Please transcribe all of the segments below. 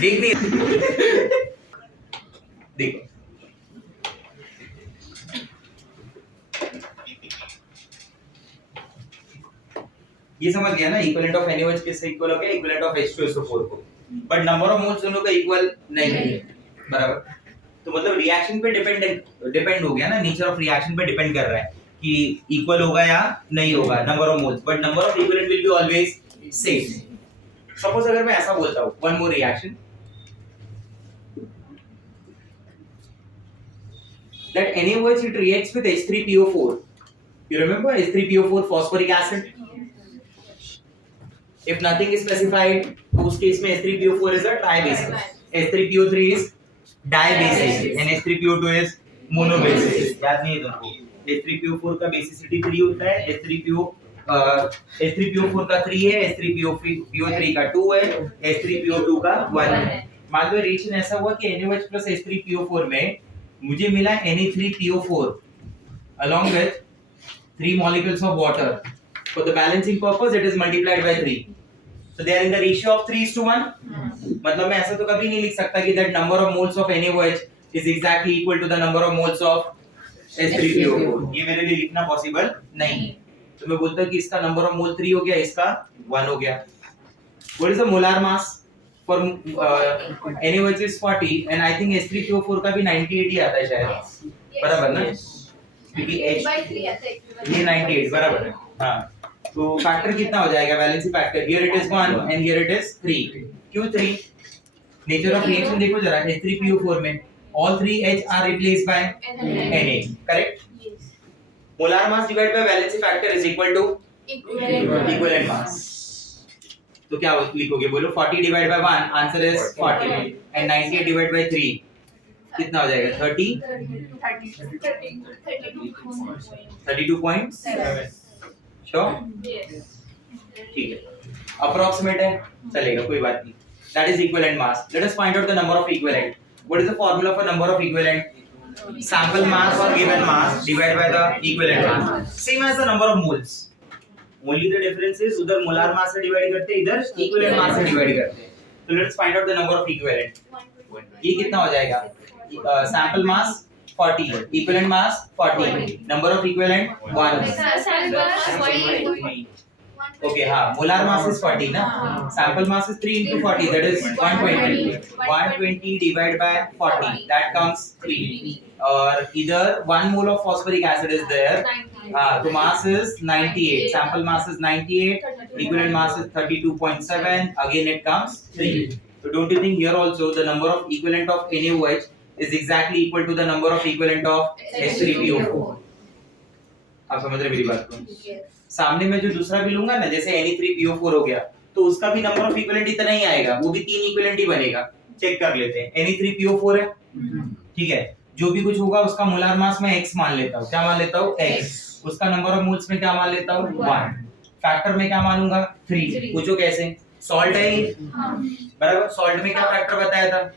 देख नहीं देखो ये समझ गया ना, इक्विवेलेंट ऑफ NaOH किससे इक्वल हो गया, इक्विवेलेंट ऑफ H2SO4 को, बट नंबर ऑफ मोल्स दोनों का इक्वल नहीं है, बराबर। तो मतलब रिएक्शन पे डिपेंड हो गया ना, नेचर ऑफ रिएक्शन पे डिपेंड कर रहा है कि इक्वल होगा या नहीं होगा number of moles, but number of equivalent will be always same. Suppose अगर मैं ऐसा बोलता हूं, one more reaction, that NaOH it reacts with H3PO4. You remember H3PO4 phosphoric acid? If nothing is specified, तो उस केस में H3PO4 is a tribasis, H3PO3 is dibasis and H3PO2 is monobasis. याद नहीं है तुमको? H3PO4 का basicity 3 होता है, H3PO4 का 3 है, H3PO3 का 2 है, H3PO2 का 1 है। मान लो रिएक्शन ऐसा हुआ कि NaOH plus H3PO4 में मुझे मिला Na3PO4 along with 3 molecules of water. For the balancing purpose, it is multiplied by 3. So they are in the ratio of 3:1. मतलब मैं ऐसा तो कभी नहीं लिख सकता कि that number of moles of NaOH is exactly equal to the number of moles of H3PO4. ये मेरे लिए लिखना पॉसिबल नहीं है। तो मैं बोलता हूँ कि इसका number of mole 3 हो गया, इसका 1 हो गया। What is the molar mass for NaOH is 40 and I think H3PO4 का भी 98 ही आता है शायद, बराबर ना? क्योंकि ये 98 बराबर है। हाँ, तो फैक्टर कितना हो जाएगा, valency factor, here it is 1 and here it is 3। क्यों 3? नेचर ऑफ रिएक्शन देखो जरा, H3PO4 में all 3 H are replaced by Na, correct? Molar mass divided by valency factor is equal to equivalent mass. तो क्या लिखोगे, बोलो 40 divided by 1, answer is 40 and 98 divided by 3 कितना हो जाएगा, 32.7। श्योर? ठीक है, अप्रोक्सीमेट है, चलेगा, कोई बात नहीं। That is equivalent mass. Let us find out the number of equivalent. What is the formula for number of equivalent? Sample mass और given mass divide by the equivalent mass, same as the number of moles. Only the difference is उधर molar mass से divide करते हैं, इधर equivalent mass से divide करते हैं। तो let's find out the number of equivalent. ये कितना हो जाएगा, sample mass 40, equivalent mass 40, number of equivalent 1। Okay, हाँ, मोलार मास इज 40 ना, sample mass is 3 into 40, that is 120। 120 divided by 40, that comes 3। और इधर 1 mole of phosphoric acid is there, तो mass is 98, sample mass is 98, equivalent mass is 32.7, again it comes 3। So don't you think here also the number of equivalent of NaOH is exactly equal to the number of equivalent of H3PO4? आप समझ रहे मेरी बात को? सामने में जो दूसरा भी लूंगा ना, जैसे Na3PO4 हो गया, तो उसका भी नंबर ऑफ इक्विवेलेंट इतना ही आएगा, वो भी 3 इक्विवेलेंट ही बनेगा। चेक कर लेते हैं, Na3PO4 है, ठीक है, जो भी कुछ होगा उसका मोलार मास में x मान लेता हूँ, क्या मान लेता हूँ, x। उसका नंबर ऑफ मोल्स में क्या मान लेता हूँ, 1। फैक्टर में क्या मानूंगा, 3। पूछो कैसे? सॉल्ट है ये, बराबर। सॉल्ट में क्या फैक्टर बताया था,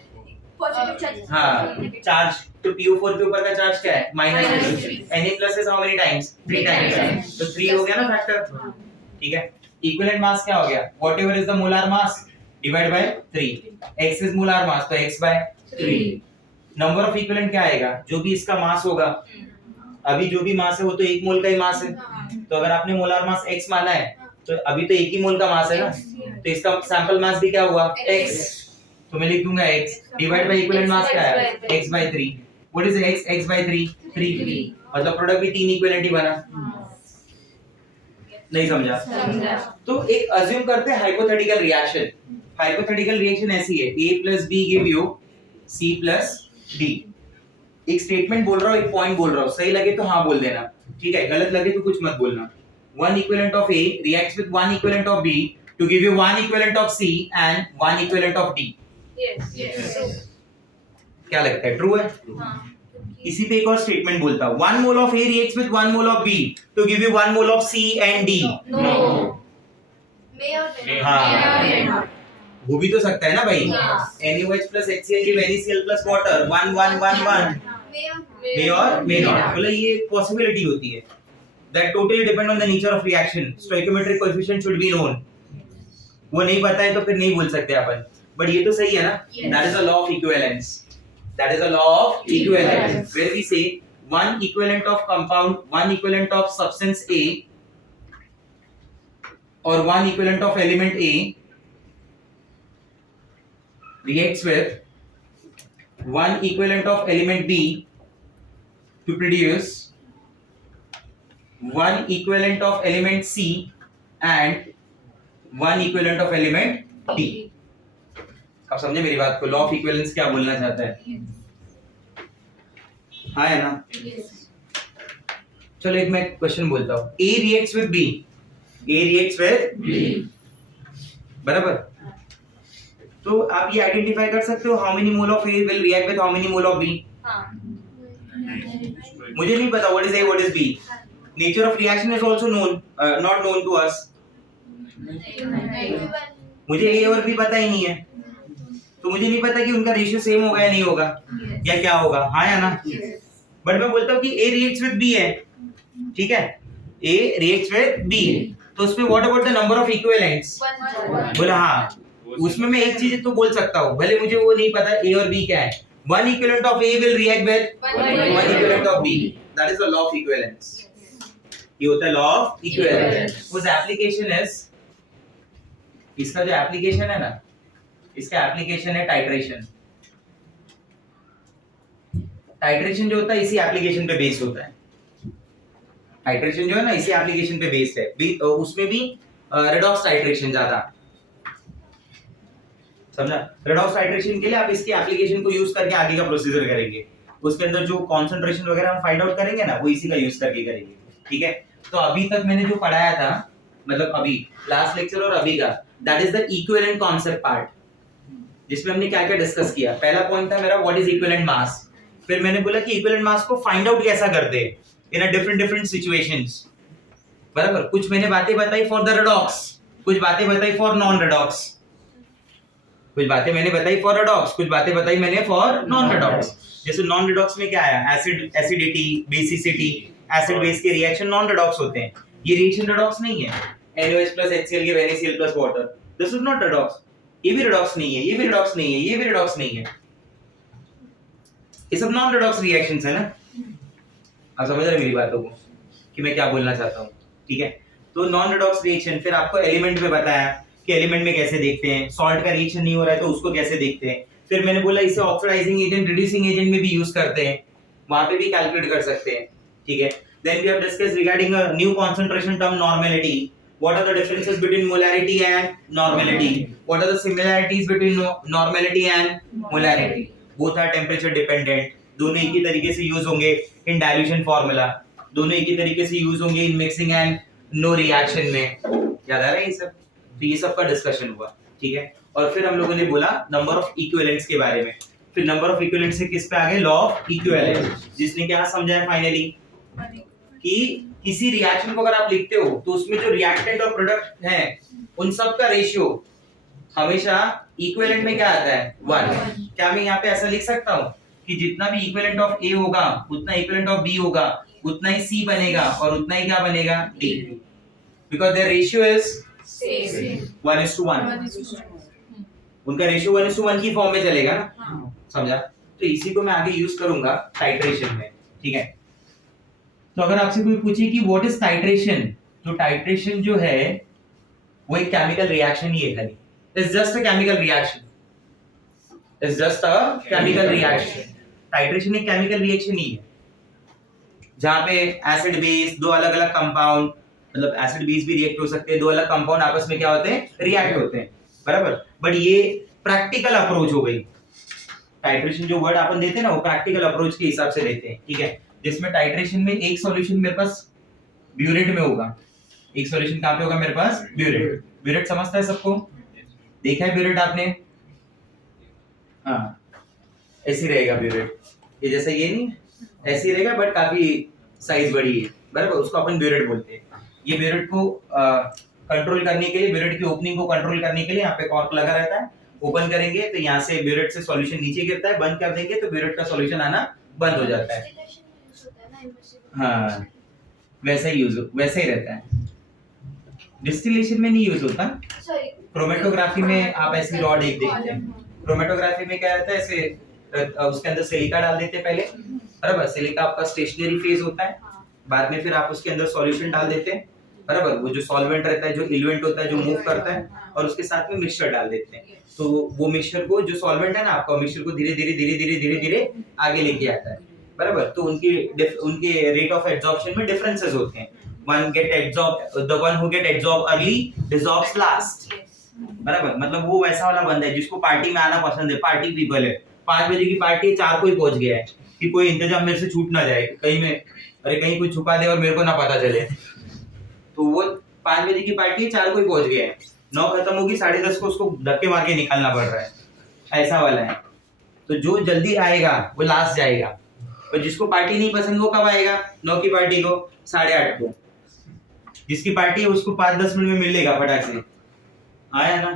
हाँ, चार्ज। तो PO4 के ऊपर का चार्ज क्या है, -3। Na plus is how many times, 3 times, तो 3 हो गया ना फैक्टर, ठीक है। इक्विवेलेंट मास क्या हो गया, whatever is the molar mass divide by 3। x is molar mass, तो x by 3। Number of equivalent क्या आएगा, जो भी इसका मास होगा, अभी जो भी मास है वो तो 1 मोल का ही मास है, तो अगर आपने मोलार मास x माना है तो अभी तो 1 ही मोल का मास है ना, तो इसका सैंपल मास भी क्या हुआ, x। तो मैं लिख दूंगा x divide by equivalent mass क्या है, x by 3। What is x, x by 3, 3। मतलब प्रोडक्ट भी 3 इक्विवेलेंट ही बना। नहीं समझा? तो एक अज्यूम करते हैं हाइपोथेटिकल रिएक्शन। हाइपोथेटिकल रिएक्शन ऐसी है, a plus b give you c plus d। एक स्टेटमेंट बोल रहा हूँ, एक पॉइंट बोल रहा हूँ, सही लगे तो हाँ बोल देना, ठीक है, गलत लगे तो कुछ मत बोलना। One equivalent of A reacts with one equivalent of B to give you one equivalent of C and one equivalent of D। yes। क्या लगता है, ट्रू है? इसी पे एक और स्टेटमेंट बोलता हूँ, 1 mole of A reacts with 1 mole of B to give you 1 mole of C and D। No। हाँ, वो भी तो सकता है ना भाई। NaOH plus HCl give NaCl plus water, 1 1 1 1। may or may not, मतलब ये पॉसिबिलिटी होती है। That totally depend on the nature of reaction. Stoichiometric coefficient should be known। वो नहीं पता है तो फिर नहीं बोल सकते अपन। बट ये तो सही है ना, that is a law of equivalence, that is a law of equivalence where we say one equivalent of compound, one equivalent of substance A or one equivalent of element A reacts with one equivalent of element B to produce one equivalent of element C and one equivalent of element D. आप समझे मेरी बात को, law of equivalence क्या बोलना चाहता है? हाँ है ना? चलो एक मैं क्वेश्चन बोलता हूँ, A reacts with B, A reacts with B, बराबर? तो आप ये आइडेंटिफाई कर सकते हो how many mole of A will react with how many mole of B? मुझे नहीं पता what is A, what is B. Nature of reaction is also known, not known to us. मुझे A और B पता ही नहीं है, तो मुझे नहीं पता कि उनका रेशियो सेम होगा या नहीं होगा, या क्या होगा, हाँ या ना? बट मैं बोलता हूँ कि A reacts with B है, ठीक है, A reacts with B, तो उसमें what about the number of equivalents? बोला हाँ, उसमें मैं एक चीज तो बोल सकता हूँ, भले मुझे वो नहीं पता A और B क्या है, one equivalent of A will react with one equivalent of B, that is the law of equivalence. ये होता है law of equivalence. उस एप्लीकेशन is, इसका जो एप्लीकेशन है ना, इसका एप्लीकेशन है टाइट्रेशन. टाइट्रेशन जो होता है इसी एप्लीकेशन पे बेस्ड होता है. टाइट्रेशन जो है ना इसी एप्लीकेशन पे बेस्ड है, उसमें भी रेडॉक्स टाइट्रेशन ज्यादा, समझा? रेडॉक्स टाइट्रेशन के लिए आप इसके एप्लीकेशन को यूज करके आगे का प्रोसीजर करेंगे, उसके अंदर जो कंसंट्रेशन वगैरह हम फाइंड आउट करेंगे ना वो इसी का यूज करके करेंगे, ठीक है? तो अभी तक मैंने जो पढ़ाया था, मतलब अभी लास्ट लेक्चर और अभी का, that is the equivalent concept part, जिसमें हमने क्या क्या डिस्कस किया. पहला पॉइंट था मेरा व्हाट इज इक्विवेलेंट मास, फिर मैंने बोला कि इक्विवेलेंट मास को फाइंड आउट कैसा करते हैं इन अ डिफरेंट सिचुएशंस, बराबर? कुछ मैंने बातें बताई फॉर द रेडॉक्स, कुछ बातें बताई फॉर नॉन रेडॉक्स, कुछ बातें मैंने बताई फॉर रेडॉक्स, कुछ बातें बताई मैंने फॉर नॉन रेडॉक्स. जैसे नॉन रेडॉक्स में क्या आया, एसिडिटी, बेसिसिटी, एसिड बेस के रिएक्शन नॉन रेडॉक्स होते हैं. ये रिएक्शन रेडॉक्स नहीं है, NaOH plus HCl give NaCl plus water, this is not redox. ये भी रेडॉक्स नहीं है, ये भी रेडॉक्स नहीं है, ये भी रेडॉक्स नहीं है, ये सब नॉन रेडॉक्स रिएक्शंस है ना. आप समझ रहे मेरी बातों को कि मैं क्या बोलना चाहता हूँ, ठीक है? तो नॉन रेडॉक्स रिएक्शन, फिर आपको एलिमेंट में बताया कि एलिमेंट में कैसे देखते हैं, सॉल्ट का रिएक्शन नहीं हो रहा है तो उसको कैसे देखते हैं. फिर मैंने बोला इसे ऑक्सीडाइजिंग एजेंट, रिड्यूसिंग एजेंट में भी यूज करते हैं, वहां पे भी कैलकुलेट कर सकते हैं, ठीक है? Then we have discussed regarding a new concentration term normality. What are the differences between molarity and normality? What are the similarities between normality and molarity? Both are temperature dependent. दोनों एक ही तरीके से use होंगे इन dilution formula, दोनों एक ही तरीके से use होंगे in mixing and no reaction में. याद आ रहा है ये सब? तो ये सब का डिस्कशन हुआ, ठीक है? और फिर हम लोगों ने बोला नंबर ऑफ इक्विवेलेंट्स के बारे में. फिर नंबर ऑफ इक्विवेलेंट्स से किस पे आ गए, लॉ ऑफ इक्विवेलेंस, जिसने क्या समझाया फाइनली कि किसी रिएक्शन को अगर आप लिखते हो तो उसमें जो रिएक्टेंट और प्रोडक्ट हैं उन सब का रेशियो हमेशा इक्विवेलेंट में क्या आता है, 1. क्या मैं यहाँ पे ऐसा लिख सकता हूँ कि जितना भी इक्विवेलेंट ऑफ A होगा उतना इक्विवेलेंट ऑफ B होगा, उतना ही C बनेगा और उतना ही क्या बनेगा, D, because their ratio is 1:1. उनका रेशियो 1:1 की फॉर्म में चलेगा ना, समझा? तो इसी को मैं आगे यूज करूंगा टाइट्रेशन में, ठीक है? तो अगर आपसे कोई पूछे कि व्हाट इज टाइट्रेशन, तो टाइट्रेशन जो है वो एक केमिकल रिएक्शन ही है, खाली it's just a chemical reaction, it's just a chemical reaction. Titration एक केमिकल रिएक्शन ही है जहां पे एसिड बेस, दो अलग अलग कंपाउंड, मतलब एसिड बेस भी रिएक्ट हो सकते हैं, दो अलग कंपाउंड आपस में क्या होते हैं, रिएक्ट होते हैं, बराबर? बट ये प्रैक्टिकल अप्रोच हो गई. टाइट्रेशन जो वर्ड अपन देते हैं ना वो प्रैक्टिकल अप्रोच के हिसाब से देते हैं, ठीक है? जिसमें टाइट्रेशन में एक सॉल्यूशन मेरे पास ब्यूरेट में होगा, एक सॉल्यूशन कहां पे होगा मेरे पास, ब्यूरेट. ब्यूरेट समझता है सबको, देखा है ब्यूरेट आपने? हाँ, ऐसे रहेगा ब्यूरेट, ये जैसा ये नहीं, ऐसे रहेगा बट काफी साइज बड़ी है, बराबर? उसको अपन ब्यूरेट बोलते हैं. ये ब्यूरेट को कंट्रोल करने के लिए, ब्यूरेट की ओपनिंग को कंट्रोल करने के लिए यहाँ पे कॉर्क लगा रहता है. ओपन करेंगे तो यहाँ से ब्यूरेट से सॉल्यूशन नीचे गिरता है, बंद कर देंगे तो ब्यूरेट का सॉल्यूशन आना बंद हो जाता है. हाँ, वैसे ही यूज, वैसे ही रहता है. डिस्टिलेशन में नहीं यूज होता, क्रोमेटोग्राफी में आप ऐसी रॉड एक देखते हैं। क्रोमेटोग्राफी में क्या रहता है, ऐसे उसके अंदर सिलिका डाल देते हैं पहले, बराबर। सिलिका आपका स्टेशनरी फेज होता है, बाद में फिर आप उसके अंदर सॉल्यूशन डाल देते हैं, बराबर। वो जो सॉल्वेंट रहता है, जो इल्वेंट होता है, जो मूव करता है, और उसके साथ में मिक्सचर डाल देते हैं। तो वो मिक्सचर को, जो सॉल्वेंट है ना आपका, मिक्सचर को धीरे धीरे धीरे धीरे धीरे धीरे आगे लेके आता है, बराबर। तो उनके रेट ऑफ एब्जॉर्प्शन में डिफरेंसेस होते हैं। One get absorb, the one who get absorb early dissolves last, बराबर। मतलब वो वैसा वाला बंदा है जिसको पार्टी में आना पसंद है, पार्टी पीपल है। 5 बजे की पार्टी है, 4 को ही पहुंच गया है कि कोई इंतजाम मेरे से छूट ना जाए, कहीं में अरे कहीं कुछ छुपा दे और मेरे को ना पता चले। तो वो 5 बजे की पार्टी है, 4 को ही पहुंच गया है, 9 खत्म होगी, 10:30 को उसको धक्के मार के निकालना पड़ रहा है, ऐसा वाला है। तो जो जल्दी आएगा वो लास्ट जाएगा, और जिसको पार्टी नहीं पसंद वो कब आएगा, 9 की पार्टी को 8:30 को। जिसकी पार्टी है उसको 5-10 मिनट में मिलेगा, फटाक से आया ना,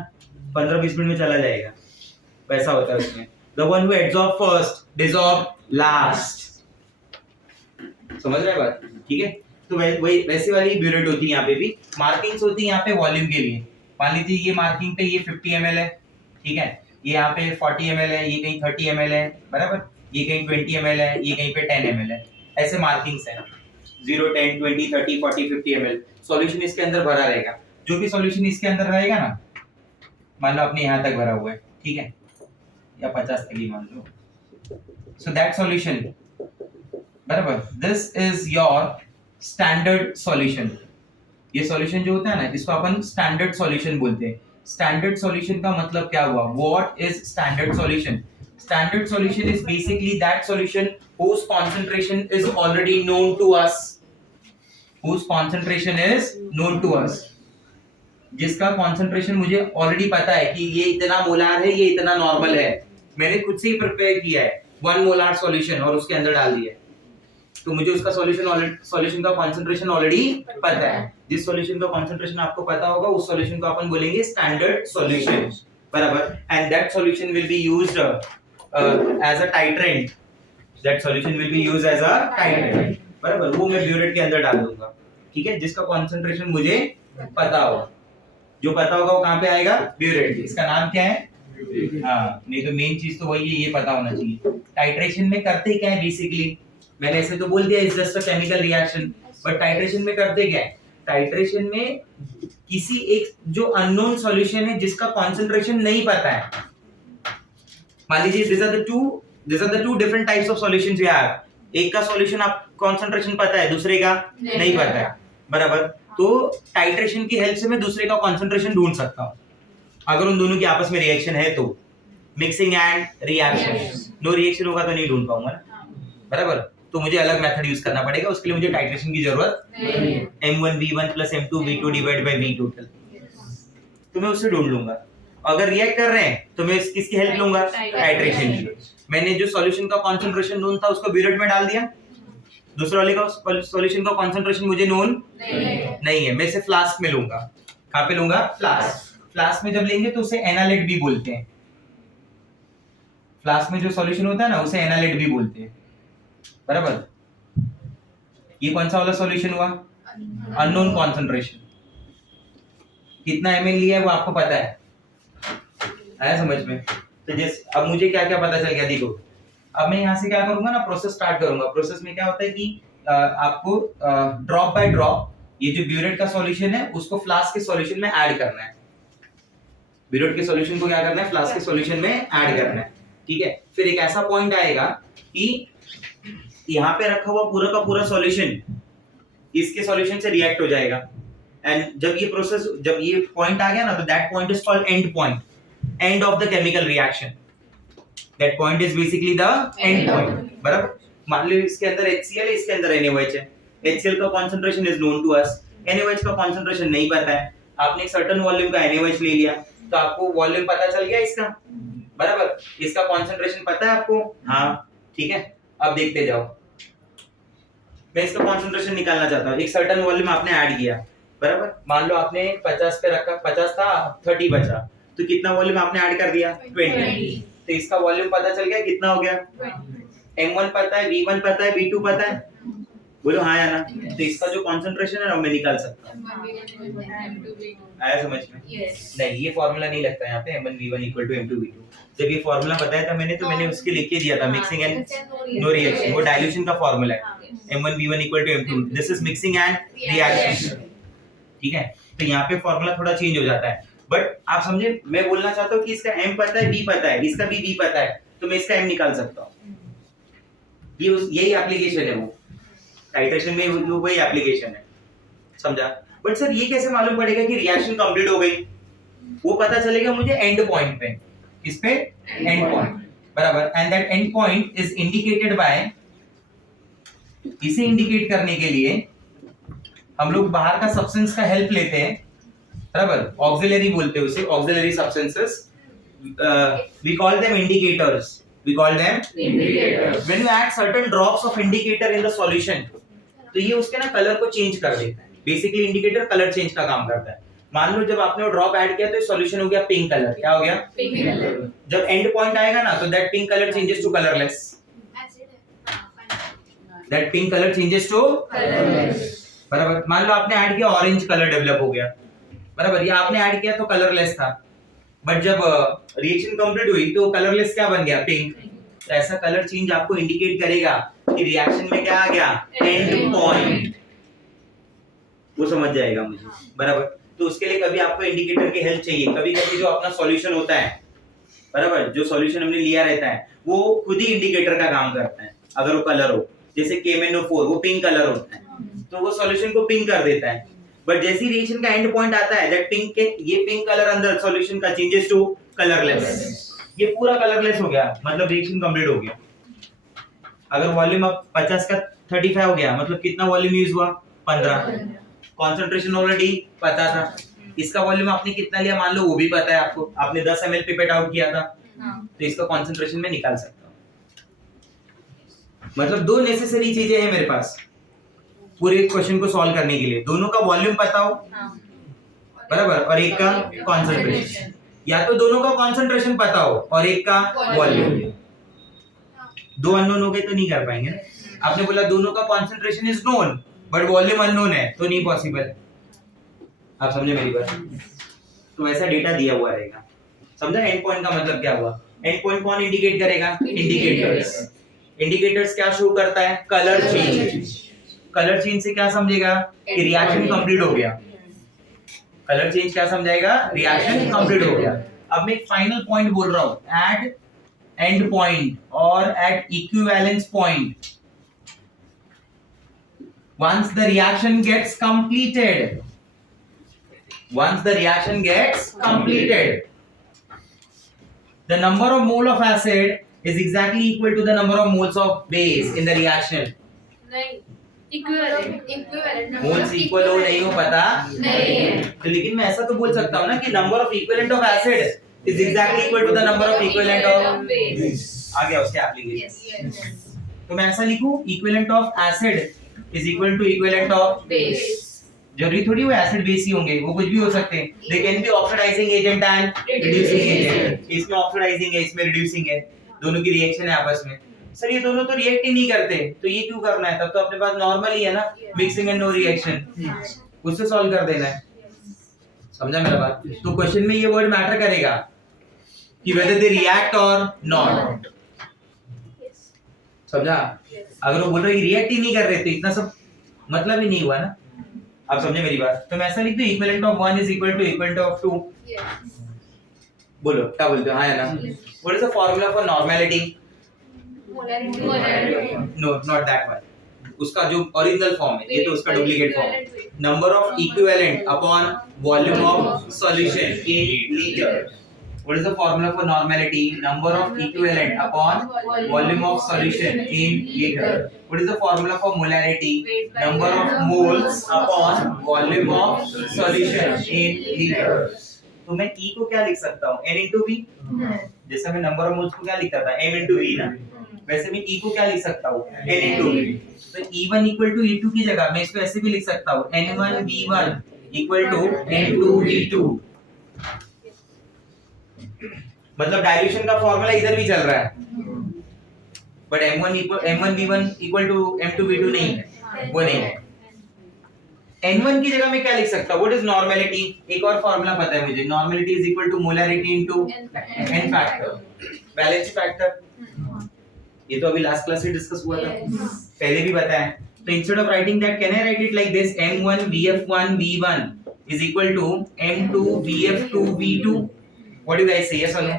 15-20 मिनट में चला जाएगा, वैसा होता है उसमें। The one who absorb first dissolve last, समझ रहे हैं बात, ठीक है। तो वही वैसी वाली ब्यूरेट होती है यहाँ पे भी। मार्किंग्स होती है यहाँ पे वॉल्यूम के लिए। मान लीजिए ये मार्किंग पे ये 50 ml है, ठीक है, ये यहाँ पे 40 ml है, ये कहीं 30 ml है, बराबर, ये कहीं 20 ml है, ये कहीं पे 10 ml है, ऐसे मार्किंग्स है, 0, 10, 20, 30, 40, 50 ml। सॉल्यूशन इसके अंदर भरा रहेगा। जो भी सॉल्यूशन इसके अंदर रहेगा ना, मान लो आपने यहाँ तक भरा हुआ है, ठीक है, या 50 तक ही मान लो, सो दैट सॉल्यूशन, बराबर, this is your standard solution. ये सॉल्यूशन जो होता है ना, इसको अपन स्टैंडर्ड सॉल्यूशन बोलते हैं। स्टैंडर्ड सॉल्यूशन का मतलब क्या हुआ, what is standard solution? Standard solution is basically that solution whose concentration is already known to us, whose concentration is known to us, जिसका कॉन्सेंट्रेशन मुझे ऑलरेडी पता है कि ये इतना मोलार है, ये इतना नॉर्मल है, मैंने खुद से ही प्रिपेयर किया है 1 मोलार सॉल्यूशन और उसके अंदर डाल दिया है, तो मुझे उसका सॉल्यूशन का कॉन्सेंट्रेशन ऑलरेडी पता है। जिस सॉल्यूशन का कॉन्सेंट्रेशन आपको पता होगा उस सॉल्यूशन को अपन बोलेंगे स्टैंडर्ड सॉल्यूशन, बराबर। And that solution will be used as a titrant, that solution will be used as a titrant, बराबर। वो मैं ब्यूरेट के अंदर डाल दूंगा, ठीक है, जिसका कॉन्सेंट्रेशन मुझे पता हो। जो पता होगा वो कहाँ पे आएगा, ब्यूरेट। इसका नाम क्या है, हाँ, नहीं तो मेन चीज तो वही है, ये पता होना चाहिए। टाइट्रेशन में करते क्या है बेसिकली, मैंने ऐसे तो बोल दिया is just a chemical reaction, but titration में करते क्या है, टाइट्रेशन में किसी एक जो अननोन सॉल्यूशन है जिसका कॉन्सेंट्रेशन नहीं पता है, मान लीजिए this are the two different types of solutions we have. एक का सॉल्यूशन आप कॉन्सेंट्रेशन पता है, दूसरे का नहीं पता है, बराबर। तो टाइट्रेशन की हेल्प से मैं दूसरे का कॉन्सेंट्रेशन ढूंढ सकता हूँ, अगर उन दोनों की आपस में रिएक्शन है तो। Mixing and reaction, no reaction होगा तो नहीं ढूंढ पाऊंगा ना, बराबर। तो मुझे अलग मेथड यूज करना पड़ेगा, उसके लिए मुझे टाइट्रेशन की जरूरत नहीं है। M1V1 + M2V2 divide by V total, तो मैं उससे ढूंढ लूंगा। अगर रिएक्ट कर रहे हैं तो मैं किसकी हेल्प लूंगा, टाइट्रेशन की। मैंने जो सॉल्यूशन का कॉन्सेंट्रेशन नोन था उसको ब्यूरेट में डाल दिया, दूसरे वाले का सॉल्यूशन का कॉन्सेंट्रेशन मुझे नोन नहीं है, मैं इसे फ्लास्क में लूंगा। कहाँ पे लूंगा, फ्लास्क। फ्लास्क में जब लेंगे तो उसे एनालिट भी बोलते हैं। फ्लास्क में जो सॉल्यूशन होता है ना उसे एनालिट भी बोलते हैं, बराबर। ये कौन सा वाला सॉल्यूशन हुआ, अननोन कॉन्सेंट्रेशन। कितना ml लिया है वो आपको पता है, आया समझ में। तो जैसे अब मुझे क्या क्या पता चल गया, देखो अब मैं यहाँ से क्या करूंगा ना, प्रोसेस स्टार्ट करूंगा। प्रोसेस में क्या होता है कि आपको ड्रॉप बाय ड्रॉप ये जो ब्यूरेट का सॉल्यूशन है उसको फ्लास्क के सॉल्यूशन में ऐड करना है। ब्यूरेट के सॉल्यूशन को क्या करना है, फ्लास्क के सॉल्यूशन में ऐड करना है, ठीक है। फिर एक ऐसा पॉइंट आएगा कि यहाँ पे रखा हुआ पूरा का पूरा सॉल्यूशन इसके सॉल्यूशन से रिएक्ट हो जाएगा। एंड जब ये पॉइंट आ गया ना, तो that point is called and point, end of the chemical reaction. That point is basically the end point, बराबर। मान लो इसके अंदर HCl है, इसके अंदर NaOH है। HCl का concentration is known to us, NaOH का कॉन्सेंट्रेशन नहीं पता है। आपने एक सर्टेन वॉल्यूम का NaOH ले लिया तो आपको वॉल्यूम पता चल गया इसका, बराबर। इसका कॉन्सेंट्रेशन पता है आपको, हाँ, ठीक है। अब देखते जाओ, मैं इसका कॉन्सेंट्रेशन निकालना चाहता हूँ। एक सर्टेन वॉल्यूम आपने ऐड किया, बराबर। मान लो आपने 50 पे रखा, 50 था, 30 बचा, तो कितना वॉल्यूम आपने ऐड कर दिया, 20। तो इसका वॉल्यूम पता चल गया, कितना हो गया, M1 पता है, V1 पता है, V2 पता है, बोलो हाँ या ना। तो इसका जो कॉन्सेंट्रेशन है ना मैं निकाल सकता हूँ। आया समझ में? नहीं ये फॉर्मूला नहीं लगता यहाँ पे M1V1 equal to M2V2। जब ये फॉर्मूला बताया था मैंने तो मैंने उसके लिख के दिया था मिक्सिंग एंड नो रिएक्शन, वो डाइल्यूशन का फॉर्मूला है M1V1 equal to M2। This is mixing and reaction, ठीक है। तो यहाँ पे फॉर्मूला थोड़ा चेंज हो जाता है, बट आप समझे मैं बोलना चाहता हूँ कि इसका M पता है, B पता है, इसका भी B पता है, तो मैं इसका M निकाल सकता हूँ। ये यही एप्लीकेशन है, वो टाइट्रेशन में वही एप्लीकेशन है, समझा। बट सर ये कैसे मालूम पड़ेगा कि रिएक्शन कंप्लीट हो गई? वो पता चलेगा मुझे एंड पॉइंट पे, किस पे? एंड पॉइंट, बराबर। And that and point is indicated by, इसे इंडिकेट करने के लिए हम लोग बाहर का सब्सटेंस का हेल्प लेते हैं, बराबर। ऑक्सिलरी बोलते हैं उसे, auxiliary substances, we call them indicators, we call them indicators। when you add certain drops of indicator in the solution तो ये उसके ना कलर को चेंज कर देता है। बेसिकली इंडिकेटर कलर चेंज का काम करता है। मान लो जब आपने वो ड्रॉप ऐड किया तो ये सॉल्यूशन हो गया पिंक कलर, क्या हो गया? Pink colour. जब एंड पॉइंट आएगा ना तो that pink colour changes to colourless, that pink colour changes to colourless, बराबर। मान लो आपने ऐड किया ऑरेंज कलर डेवलप हो गया, बराबर। ये आपने ऐड किया तो कलरलेस था, बट जब रिएक्शन कंप्लीट हुई तो कलरलेस क्या बन गया? पिंक। तो ऐसा कलर चेंज आपको इंडिकेट करेगा कि रिएक्शन में क्या आ गया? And point. वो समझ जाएगा मुझे, बराबर। तो उसके लिए कभी आपको इंडिकेटर की हेल्प चाहिए, कभी कभी जो अपना सॉल्यूशन होता है, बराबर, जो सॉल्यूशन हमने लिया रहता है वो खुद ही इंडिकेटर का काम करता है। अगर वो कलर हो, जैसे KMnO4 वो पिंक कलर होता है तो वो सॉल्यूशन को पिंक कर देता है, बट जैसे ही रिएक्शन का एंड पॉइंट आता है दैट पिंक के ये पिंक कलर अंदर सॉल्यूशन का चेंजेस टू कलरलेस। ये पूरा कलरलेस हो गया, मतलब रिएक्शन कंप्लीट हो गया। अगर वॉल्यूम अब 50 का 35 हो गया, मतलब कितना वॉल्यूम यूज हुआ? 15। कंसंट्रेशन ऑलरेडी पता था, इसका वॉल्यूम आपने कितना लिया मान लो वो भी पता है आपको, आपने 10 ml पिपेट आउट किया था, तो इसका कंसंट्रेशन में निकाल सकता हूं। मतलब दो नेसेसरी चीजें हैं मेरे पास पूरे क्वेश्चन को सॉल्व करने के लिए, दोनों का वॉल्यूम पता हो, बराबर, और एक का कंसंट्रेशन। या तो दोनों का कंसंट्रेशन पता हो और एक का वॉल्यूम। दो अननोन हो गए तो नहीं कर पाएंगे। आपने बोला दोनों का concentration is known but volume unknown है, तो नहीं पॉसिबल। आप समझे मेरी बात? तो ऐसा डेटा दिया हुआ रहेगा, समझा? एंड पॉइंट का मतलब क्या हुआ? एंड पॉइंट कौन इंडिकेट करेगा? इंडिकेटर्स। इंडिकेटर्स क्या शो करता है? Colour change. कलर चेंज से क्या समझेगा कि रिएक्शन कंप्लीट हो गया। कलर चेंज क्या समझाएगा? रिएक्शन कंप्लीट हो गया। अब मैं एक फाइनल पॉइंट बोल रहा हूं, एट एंड पॉइंट और at equivalence point, once the reaction gets completed, once the reaction gets completed, the number of mole of acid is exactly equal to the number of moles of base in the reaction। नहीं, equivalent moles equal हो नहीं हो पता नहीं है, तो लेकिन मैं ऐसा तो बोल सकता हूँ ना कि number of equivalent of acid is exactly equal to the number of equivalent of base. आ गया उसके एप्लीकेशन। तो मैं ऐसा लिखूं equivalent of acid is equal to equivalent of base. जरूरी थोड़ी वो एसिड बेस ही होंगे, वो कुछ भी हो सकते हैं। They can be oxidising agent and reducing agent. इसमें ऑक्सीडाइजिंग है, इसमें रिड्यूसिंग है, दोनों की रिएक्शन है आपस में। सर ये दोनों तो रिएक्ट ही नहीं करते, तो ये क्यों करना है? तब तो अपने पास नॉर्मल ही है ना, मिक्सिंग एंड नो रिएक्शन, उससे सॉल्व कर देना है। समझा मेरा बात? तो क्वेश्चन में ये वर्ड मैटर करेगा कि whether they react or not। समझा? अगर वो बोल रहे रिएक्ट ही नहीं कर रहे तो इतना सब मतलब ही नहीं हुआ ना। आप समझे मेरी बात? तो मैं ऐसा लिख दूं equivalent of 1 is equal to equivalent of 2। बोलो क्या बोलते हो? हाँ या ना? What is the formula for normality? No not that one, उसका जो ओरिजिनल फॉर्म है, ये तो उसका डुप्लीकेट फॉर्म है। Number of equivalent upon volume of solution in litre. What is the formula for normality? Number of equivalent upon volume of solution in liter. What is the formula for molarity? Number of moles upon volume of solution in liter. तो मैं E को क्या लिख सकता हूँ? N into V। जैसे मैं number of moles को क्या लिखता था? M into V ना। वैसे मैं E को क्या लिख सकता हूँ? N into V। तो E1 equal to E2 की जगह मैं इसको ऐसे भी लिख सकता हूँ, N1 V1 equal to N2 V2। मतलब डाइल्यूशन का फॉर्मूला इधर भी चल रहा है, but M1 V1 equal to M2 V2 नहीं है। वो नहीं है। N1 की जगह मैं क्या लिख सकता हूँ? What is normality? एक और फॉर्मूला पता है मुझे, normality is equal to molarity into n factor, valency factor. ये तो अभी लास्ट क्लास में डिस्कस हुआ था, पहले भी बताया। तो instead of writing that, can I right it like this, m1 vf1 v1 is equal to m2 vf2 v2? What do you guys say, yes or no?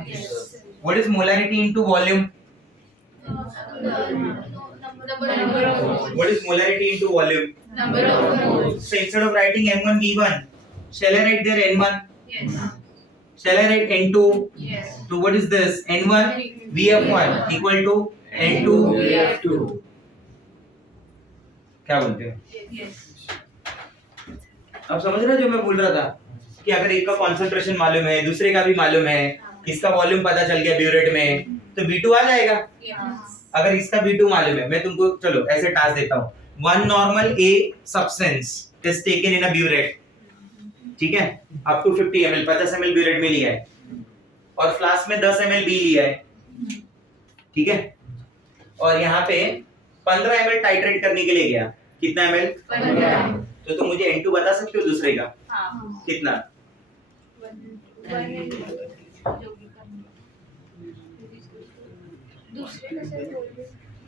What is molarity into volume? What is molarity into volume? Number of moles. So instead of writing m1 v1, shall I write there n1? Yes. Shall I write n2? Yes. So what is this? n1 vf1 equal to n2 vf2. क्या बोलते हो? Yes. अब समझ रहे हो जो मैं बोल रहा था कि अगर एक का कंसंट्रेशन मालूम है, दूसरे का भी मालूम है, इसका वॉल्यूम पता चल गया ब्यूरेट में, तो V2 आ जाएगा। Yes. अगर इसका V2 मालूम है, मैं तुमको चलो ऐसे टास्क देता हूँ, one normal A substance is taken in a burette, ठीक है, up to 50 ml, 50 ml burette में लिया है, और फ्लास्क में 10 ml B लिया है, ठीक है, और यहाँ पे 15 ml टाइट्रेट करने के लिए गया, कितना ml? 15। तो तुम मुझे N2 बता सकते हो दूसरे का हाँ। कितना?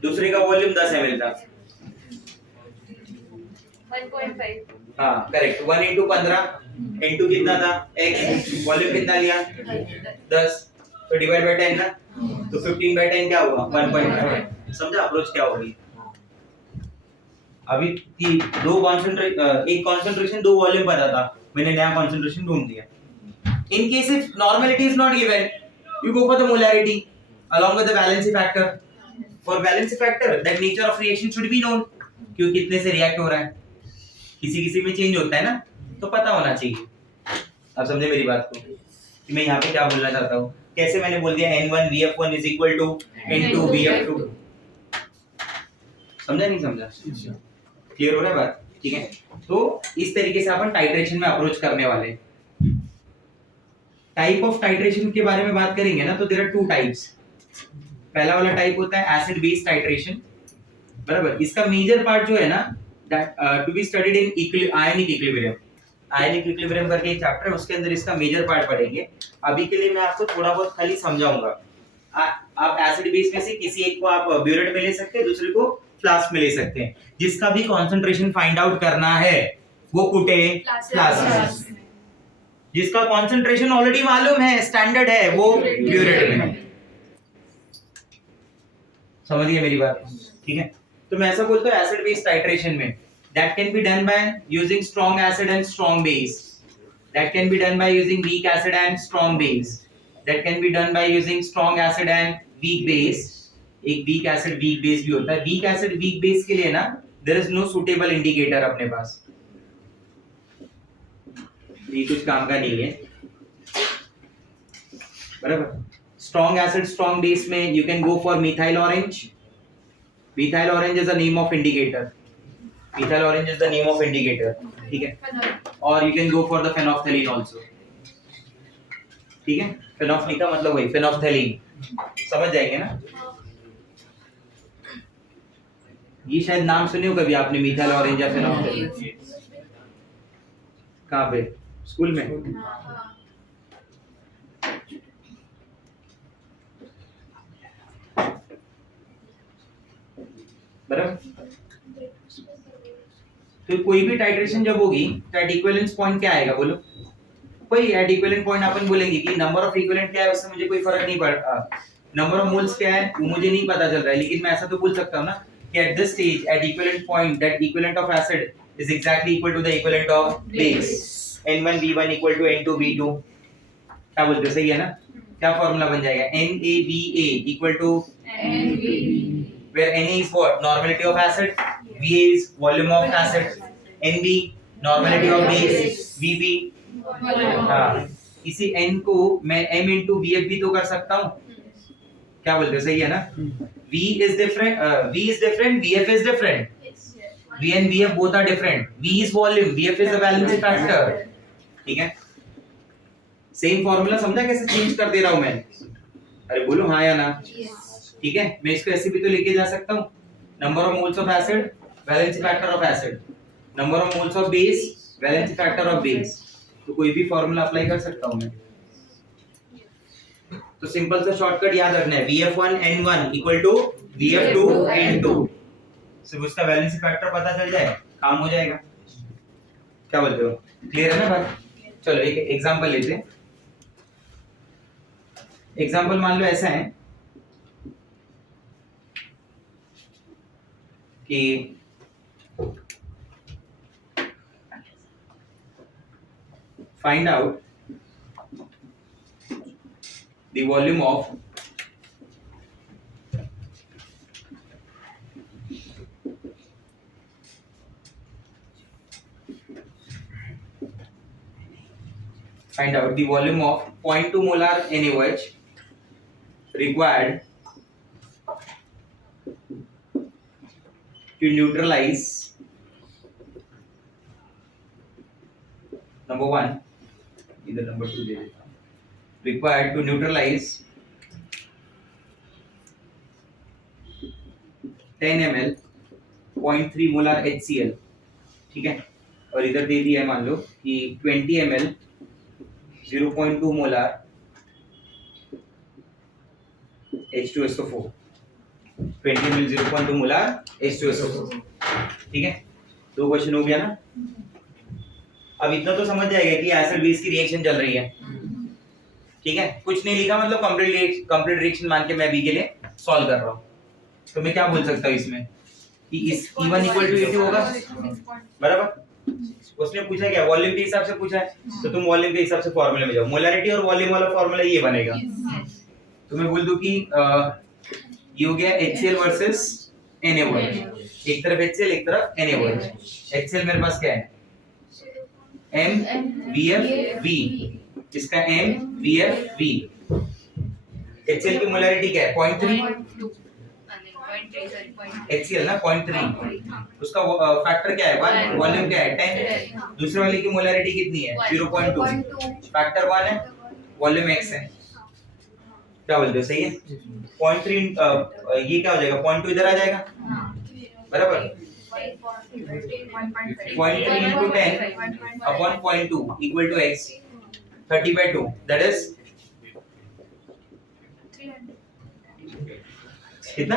दूसरे का वॉल्यूम 10 ml था। 1.5। हाँ करेक्ट, 1 into 15, N2 कितना था? X, वॉल्यूम कितना लिया? 10, तो डिवाइड बाय 10 ना, तो 15 बाय 10 क्या हुआ? 1.5। समझा अप्रोच क्या होगी? अभी दो कॉन्सेंट्रेशन, एक कॉन्सेंट्रेशन दो वॉल्यूम पता था, मैंने नया कॉन्सेंट्रेशन ढूंढ दिया। In case if normality is not given, you go for the molarity along with the valency factor. For valency factor, that nature of reaction should be known, क्यों कितने से रिएक्ट हो रहा है, किसी में चेंज होता है ना, तो पता होना चाहिए। अब समझे मेरी बात को कि मैं यहाँ पे क्या बोलना चाहता हूँ? कैसे मैंने बोल दिया n1 vf1 is equal to n2 vf2, समझा नहीं समझा? क्लियर हो रहा है बात? ठीक है, तो इस तरीके से अपन टाइट्रेशन में अप्रोच करने वाले हैं। टाइप ऑफ टाइट्रेशन के बारे में बात करेंगे ना, तो देयर आर टू टाइप्स। पहला वाला टाइप होता है एसिड बेस टाइट्रेशन, बराबर। इसका मेजर पार्ट जो है ना, that to be studied in ionic equilibrium. Ionic equilibrium करके एक चैप्टर है, उसके अंदर इसका मेजर पार्ट पढ़ेंगे। अभी के लिए मैं आपको थोड़ा बहुत खाली समझाऊंगा। आप एसिड बेस में से किसी एक को आप ब्यूरेट में ले सकते हैं, दूसरे को फ्लास्क में ले सकते हैं। जिसका भी कंसंट्रेशन फाइंड आउट करना है वो पुट ए फ्लास्क, जिसका कंसंट्रेशन ऑलरेडी मालूम है, स्टैंडर्ड है, वो ब्यूरेट में। समझ गए मेरी बात? ठीक है, तो मैं ऐसा बोलता हूँ एसिड बेस टाइट्रेशन में, that can be done by using strong acid and strong base, that can be done by using weak acid and strong base, that can be done by using strong acid and weak base. एक weak acid weak base भी होता है। Weak acid weak base के लिए ना, there is no suitable indicator अपने पास, ये कुछ काम का नहीं है, बराबर। स्ट्रॉन्ग एसिड स्ट्रॉन्ग बेस में you can go for methyl orange. Methyl orange is the name of indicator, methyl orange is the name of indicator, ठीक है। और you can go for the phenolphthalein also, ठीक है। फेनोफ्थलीन का मतलब वही फेनोफ्थैलीन, समझ जाएंगे ना। ये शायद नाम सुने हो कभी आपने, मिथाइल ऑरेंज या फेनोफ्थैलीन। कहाँ पे? स्कूल में? बराबर। तो कोई भी टाइट्रेशन जब होगी तो एट इक्विवेलेंस पॉइंट क्या आएगा बोलो? कोई एट इक्विवेलेंट पॉइंट अपन बोलेंगे कि नंबर ऑफ इक्विवेलेंट क्या है, उससे मुझे कोई फर्क नहीं पड़ता। नंबर ऑफ मोल्स क्या है वो मुझे नहीं पता चल रहा है, लेकिन मैं ऐसा तो बोल सकता हूँ ना कि at this stage at equivalent point that equivalent of acid is exactly equal to the equivalent of base, N1 V1 equal to N2 V2। क्या बोलते हो, सही है ना? क्या फॉर्मूला बन जाएगा? NaVA equal to where Na is what? Normality of acid, Va is volume of acid, Nb normality of base, Vb हाँ, इसी N को मैं M into Vf भी तो कर सकता हूँ। क्या बोलते हो, सही है ना? V is different, Vf is different, V and Vf both are different. V is volume, Vf is the valency factor, ठीक है। सेम फॉर्मूला समझा कैसे चेंज कर दे रहा हूं मैं? अरे बोलो हाँ या ना? ठीक है, मैं इसको ऐसे भी तो लेके जा सकता हूँ, number of moles of acid valency factor of acid, number of moles of base, valency factor of base. तो कोई भी फॉर्मूला अप्लाई कर सकता हूं मैं। तो सिंपल सा शॉर्टकट याद रखना है, VF1N1 इक्वल टू VF2N2। सिर्फ उसका वैलेंसी फैक्टर पता चल जाए, काम हो जाएगा। क्या बोलते हो, क्लियर है ना बात? चलो एक एग्जांपल लेते हैं। एग्जांपल मान लो ऐसा है कि find out the volume of find out the volume of 0.2 molar NaOH required to neutralize number 1, इधर number 2 दे देता हूं, required to neutralize 10 ml 0.3 molar HCl, ठीक है। और इधर दे दिया है मान लो कि 20 ml 0.2 molar H2SO4, 20 ml 0.2 molar H2SO4, ठीक है। दो क्वेश्चन हो गया ना। अब इतना तो समझ जाएगा कि एसिड बेस की रिएक्शन चल रही है, ठीक है। कुछ नहीं लिखा मतलब कंप्लीट रिएक्शन मान के मैं बी के लिए सॉल्व कर रहा हूँ। तो मैं क्या बोल सकता हूँ इसमें कि इस E1 इक्वल टू E2 होगा, बराबर। उसने पूछा क्या, वॉल्यूम के हिसाब से पूछा है, तो तुम वॉल्यूम के हिसाब से फॉर्मूले में जाओ। मोलैरिटी और वॉल्यूम वाला फॉर्मूला ये बनेगा। तो मैं बोल दूं कि ये हो गया HCl वर्सेस NaOH, एक तरफ HCl एक तरफ NaOH। HCl मेरे पास क्या है, MVFV, इसका MVFV। HCl की मोलैरिटी क्या है, 0.3, HCl ना 0.3, उसका फैक्टर क्या है 1, वॉल्यूम क्या है 10, दूसरे वाले की मोलैरिटी कितनी है 0.2, फैक्टर 1 है, वॉल्यूम x है। क्या बोलते हो, सही है। 0.3 ये क्या हो जाएगा, 0.2 इधर आ जाएगा, बराबर। 0.3 into 10 upon 0.2 equal to x, 30/2, that is कितना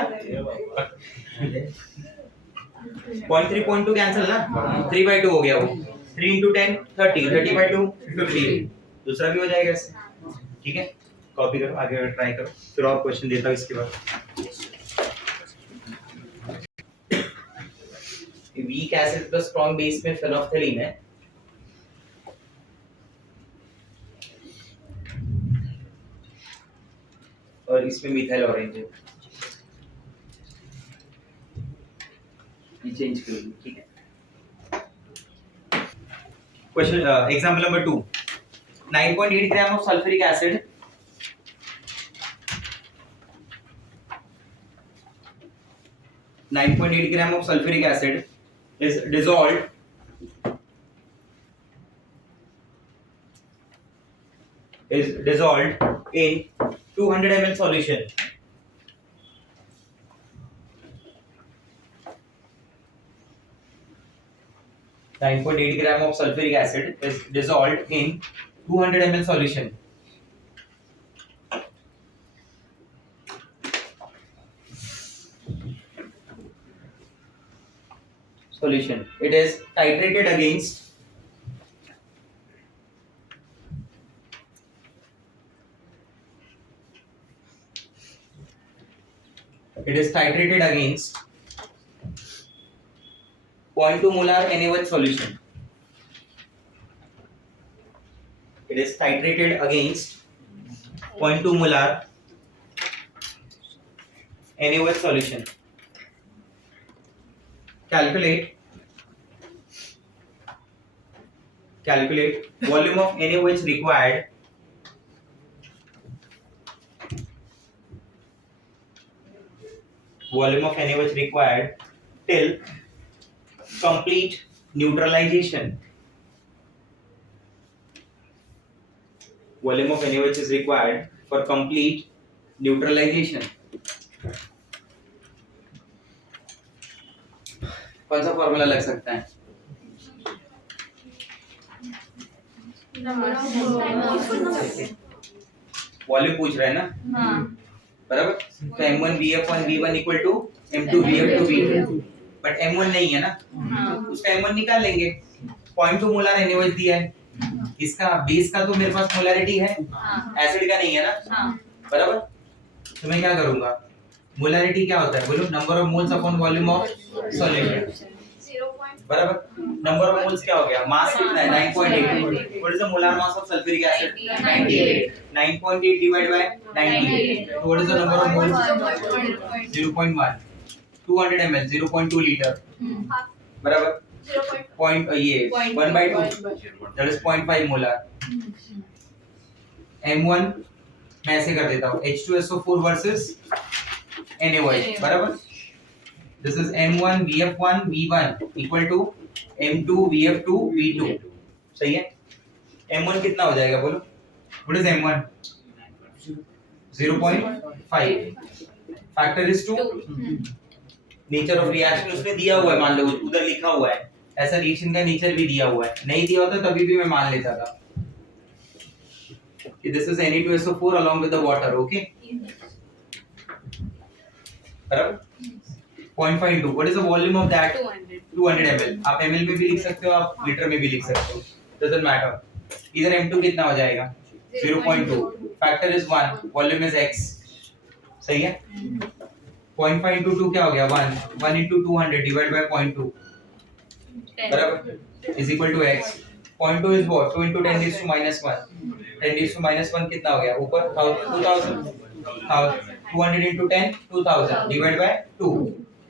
0.3 0.2 कैंसिल ना, 3/2 हो गया वो। 3 into 10 30, 30/2 50, दूसरा भी हो जाएगा इससे, ठीक है। कॉपी करो, आगे ट्राई करो, फिर और क्वेश्चन देता हूँ इसके बाद। Weak acid plus strong base में फेनोल्फथलीन है, और इसमें मिथाइल ऑरेंज है, ये चेंज कर लो, ठीक है। Question example number 2, 9.8 gram of sulphuric acid is dissolved in 200 ml solution. .8 gram of sulfuric acid is dissolved in 200 ml solution. It is titrated against It is titrated against 0.2 molar NaOH solution. It is titrated against 0.2 molar NaOH solution. Calculate volume of NaOH required till complete neutralization. Volume of NaOH is required for complete neutralization. कौन सा formula लग सकता है? Volume पूछ रहा है ना, हाँ बराबर? तो m1 vf1 v1 equal to m2 vf2 v2, but m1 नहीं है ना, हाँ उसका m1 निकाल लेंगे। 0.2 मोलार एनएच दिया है, इसका बेस का तो मेरे पास मोलारिटी है, हाँ एसिड का नहीं है ना, हाँ बराबर? तो मैं क्या करूंगा, मोलारिटी क्या होता है बोलो, number of moles upon volume of solution, बराबर? नंबर ऑफ मोल्स क्या हो गया, मास कितना है 9.8, what is the molar mass of sulphuric acid 98, 9.8 divide by 98, तो what is the number of moles 0.1, 200 ml 0.2 litre, बराबर? पॉइंट ये 1/2 दैट इज 0.5 मोलार। m1 मैं ऐसे कर देता हूं, H2SO4 वर्सेस NaOH, बराबर? This is m1 vf1 v1 equal to m2 vf2 v2, सही है? m1 कितना हो जाएगा बोलो, what is m1 0.5, factor is 2, nature of reaction उसने दिया हुआ है, मान लो उधर लिखा हुआ है, ऐसा रिएक्शन का नेचर भी दिया हुआ है, नहीं दिया होता तभी भी मैं मान लेता था कि this is Na2SO4 along with the water, okay? बराबर? 0.5 into what is the volume of that? 200 ml, आप ml में भी लिख सकते हो, आप लीटर में भी लिख सकते हो, doesn't matter। इधर m2 कितना हो जाएगा 0.2, factor is 1, volume is x, सही है? 0.5 into 2 क्या हो गया 1, 1 into 200 डिवाइड बाय 0.2, बराबर? Is equal to x, 0.2 is what, 2 into 10 raised to minus 1, 10 raised to minus 1 कितना हो गया ऊपर 2000, 200 into 10 2000 divided by 2,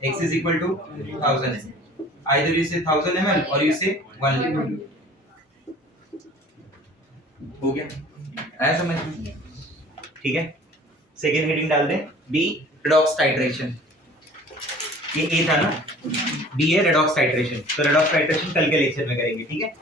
x is equal to 1000, either you say 1000 ml or you say 1 liter, हो गया? आया समझ में? ठीक है, सेकेंड हेडिंग डाल दें, बी रेडॉक्स टाइट्रेशन, ये ए था ना, बी है रेडॉक्स टाइट्रेशन, तो रेडॉक्स टाइट्रेशन कल के लेक्चर में करेंगे, ठीक है?